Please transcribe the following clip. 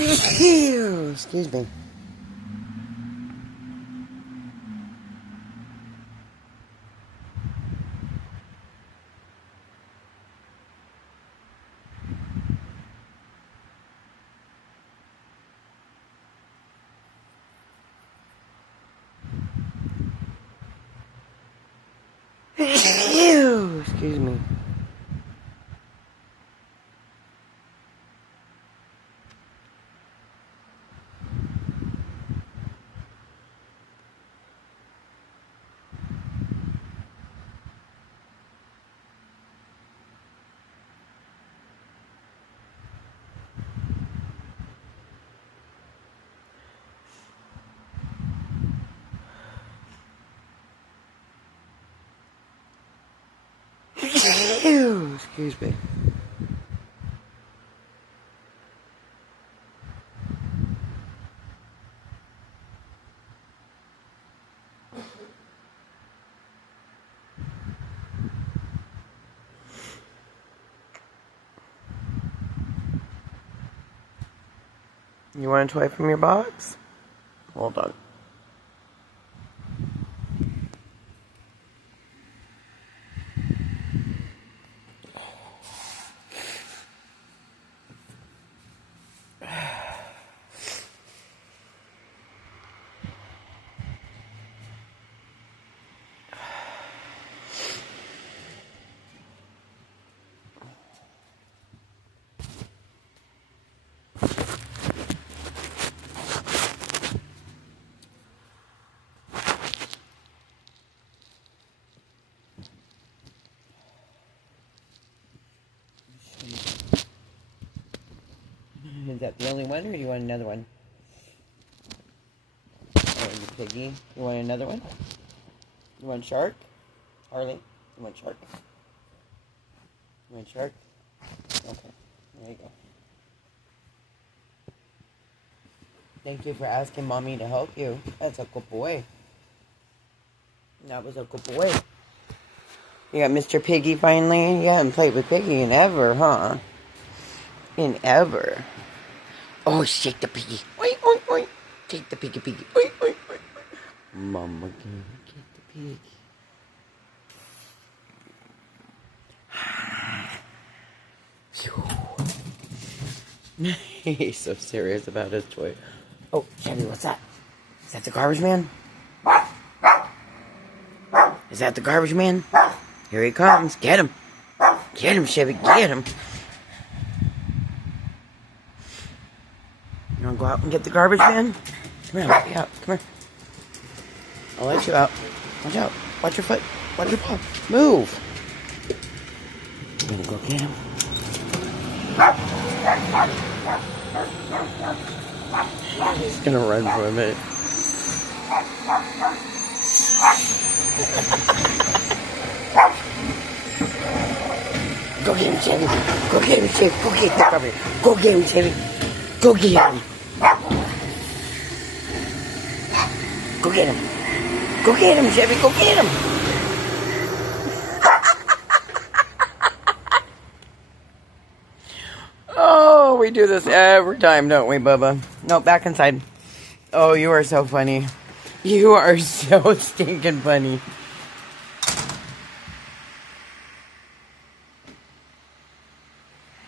Excuse me. Excuse me. Excuse me. You want a toy from your box? Hold on. Is that the only one, or do you want another one? Oh, you piggy. You want another one? You want shark? Harley? You want shark? You want shark? Okay. There you go. Thank you for asking Mommy to help you. That's a good boy. That was a good boy. You got Mr. Piggy finally? You haven't played with Piggy in ever, huh? In ever. Oh, shake the piggy. Oi, oi, oi. Take the piggy, piggy. Oi, oi, oi. Mama can get the piggy. He's so serious about his toy. Oh, Chevy, what's that? Is that the garbage man? Is that the garbage man? Here he comes. Get him. Get him, Chevy. Get him. You want to go out and get the garbage man? Come here, I'll let you out. Come here. I'll let you out. Watch out. Watch your foot. Watch your paw. Move. I'm going to go get him. He's going to run for a minute. Go get him, Chevy. Go get him, Chevy. Go get the garbage. Go get him, Chevy. Go get him. Go get him. Go get him, Chevy. Go get him. Oh, we do this every time, don't we, Bubba? No, back inside. Oh, you are so funny. You are so stinking funny.